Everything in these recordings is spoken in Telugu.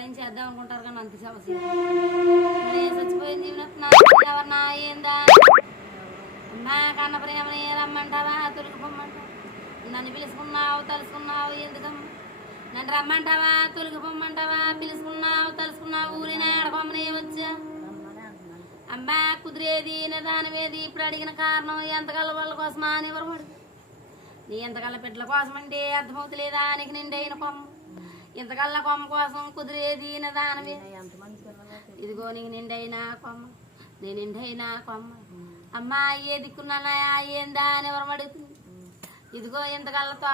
సాయం చేద్దాం అనుకుంటారు కానీ అంత సమస్య మరి చచ్చిపోయింది ఎవరన్నా ఏందా? నా కన్న ప్రేమని రమ్మంటావా తొలగిపోమ్మంటావా నన్ను పిలుచుకున్నావు తలుసుకున్నావు ఎందుకమ్మా? నన్ను రమ్మంటావా? తొలగిపోమ్మంటావా పిలుచుకున్నావు తలుసుకున్నావు ఊరిని ఆడకొమ్మని వచ్చా? అమ్మా కుదిరేది నిదానమేది? ఇప్పుడు అడిగిన కారణం ఎంతకాల వాళ్ళ కోసమా అని ఎవరు నీ ఎంతకాల బిడ్డల కోసమంటే అర్థమవుతలేదా? నీకు నిండైన కొమ్మ. ఇంతకల్లా కొమ్మ కోసం కుదిరేది దానమే ఇదిగో నీకు నిండైనా కొమ్మ నీ నిండైనా కొమ్మ. అమ్మా ఏ దిక్కున్నానా ఏందా అని ఎవరు అడుగుతుంది. ఇదిగో ఇంతకల్లా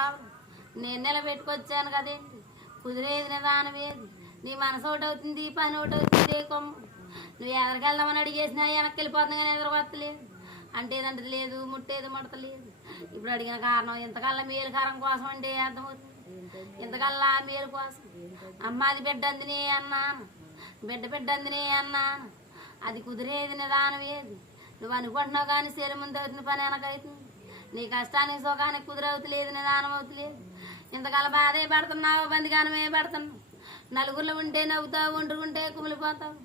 నేను నిలబెట్టుకొచ్చాను కదేంటి కుదిరేది నిదానమేది నీ మనసు ఒకటి అవుతుంది పని ఒకటి అవుతుంది కొమ్మ. నువ్వు ఎదరికెళ్దామని అడిగేసినా వెనక్కి వెళ్ళిపోతుంది కానీ ఎదురుకొత్తలేదు అంటే ఏదంటే లేదు ముట్టేది ముడతలేదు. ఇప్పుడు అడిగిన కారణం ఇంతకల్లా మేలుకారం కోసం అంటే అర్థమవుతుంది. ఇంతకల్లా మీరు కోసం. అమ్మాది బిడ్డ అందినే అన్నాను. బిడ్డ బిడ్డ అందినే అన్నాను. అది కుదిరేది నిదానం ఏది? నువ్వు అనుకుంటున్నావు కానీ సేలు ముందు అవుతుంది పని వెనకైతుంది నీ కష్టానికి సుఖానికి కుదిరవుతలేదు నిదానం అవుతలేదు. ఇంతకాల బాధే పడుతున్నావు బందిగానమే పడుతున్నావు. నలుగురిలో ఉంటే నవ్వుతావు వండుకుంటే కుమిలిపోతావు.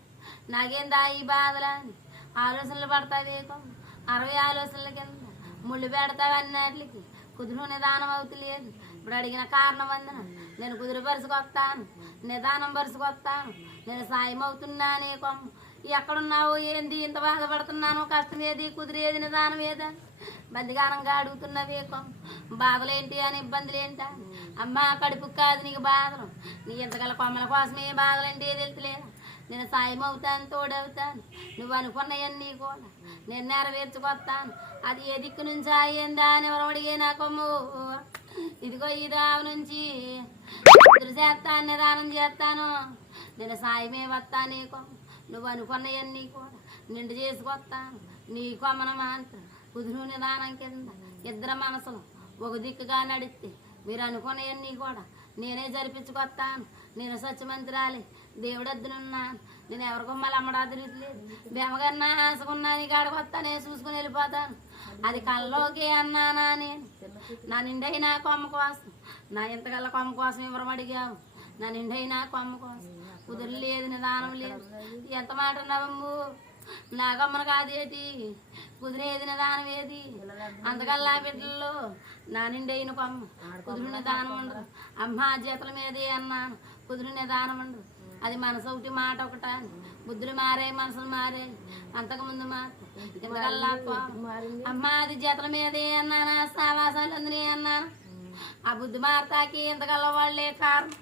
నాకేందా ఈ అని ఆలోచనలు పడతావే అరవై ఆలోచనల కింద ముళ్ళు పెడతావు అన్నిటికి. కుదురు నిదానం అవుతలేదు. ఇప్పుడు అడిగిన కారణం అందిన నేను కుదిరి పరుచుకొస్తాను. నిదానం పరుచుకొస్తాను. నేను సాయం అవుతున్నా నీకు ఎక్కడున్నావు ఏంది? ఇంత బాధపడుతున్నాను కష్టం ఏది? కుదిరేది నిదానం ఏదా? బందిగానంగా అడుగుతున్నవే కొమ్మ. బాధలేంటి అని ఇబ్బందులు ఏంటా అమ్మా కడుపు కాదు నీకు బాధలు. నీ ఇంతగల కొమ్మల కోసమే ఏది తెలుతులేదా నేను సాయం అవుతాను తోడవుతాను. నువ్వు అనుకున్నవన్నీ కూడా నేను నెరవేర్చుకొస్తాను. అది ఏ దిక్కు నుంచి అయ్యిందా అని ఎవరు అడిగే నాకమ్ము ఇదిగో ఈ రావు నుంచి. ఎదురు చేస్తాను నిదానం చేస్తాను. నేను సాయమే వస్తా నీకు. నువ్వు అనుకున్నవన్నీ కూడా నిండు చేసుకొస్తాను నీ అమ్మనమా అంట. కుదురు నిదానం కింద ఇద్దరు మనసులు ఒక దిక్కుగా నడిస్తే మీరు అనుకున్నవన్నీ కూడా నేనే జరిపించుకొస్తాను. నేను సత్యమంత్రాలి. దేవుడద్దునున్నాను నేను ఎవరికో మళ్ళీ అమ్మడా తిరుగుతలేదు బేమగారిన ఆశకున్నా నీ కాడకు నేను చూసుకుని వెళ్ళిపోతాను. అది కళ్ళలోకి అన్నానా నేను. నా నిండైన కొమ్మ కోసం నా ఇంతకల్లా కొమ్మ కోసం ఇవ్వరం అడిగావు? నా నిండైన కొమ్మ కోసం. కుదురు లేదు నిదానం లేదు. ఎంత మాట నవ్వు నా కొమ్మను కాదేటి కుదిరేది నిదానం ఏది? అంతకల్లా బిడ్డలు నా నిండైన కొమ్మ. కుదురు నిదానం ఉండదు. అమ్మ జీతల మీదే అన్నాను. కుదురు నిదానం ఉండదు. అది మనసు ఒకటి మాట ఒకట. బుద్ధులు మారే మనసులు మారే. అంతకుముందు. అమ్మ అది చేతుల మీదే అన్నానా? సావాసాలు అందినాయి అన్నాను? ఆ బుద్ధి మారతాకి ఇంతకల్లా వాళ్ళే కారణం.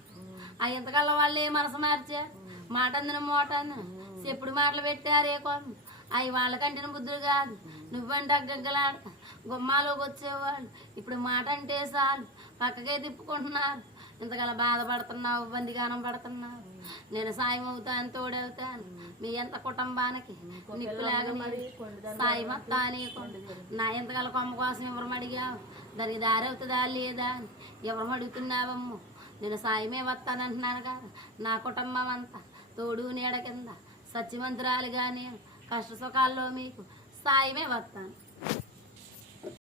ఆ ఇంతకల్లా వాళ్ళే మనసు మార్చారు మాట అందిన మోట అందిన. చెప్పుడు మాటలు పెట్టారే కొన్ని అవి వాళ్ళకంటిన బుద్ధులు కాదు. నువ్వంటే అగ్గగ్గలాడతా గుమ్మాలోకి వచ్చేవాళ్ళు. ఇప్పుడు మాట అంటే చాలు. పక్కకే తిప్పుకుంటున్నారు. ఇంతకలా బాధపడుతున్నావు బందిగానం పడుతున్నావు. నేను సాయం అవుతాను తోడవుతాను. మీ ఎంత కుటుంబానికి నిప్పులాగా మరి సాయం వస్తా నీకు నా ఎంతకాల కొమ్మ కోసం ఎవరు అడిగావు? దానికి దారి అవుతుందా లేదా అని. ఎవరు అడుగుతున్నావమ్మో? నేను సాయమే వస్తానంటున్నాను కదా. నా కుటుంబం అంతా తోడు నీడ కింద సత్యవంతురాలుగా నేను కష్ట సుఖాల్లో మీకు సాయమే వస్తాను.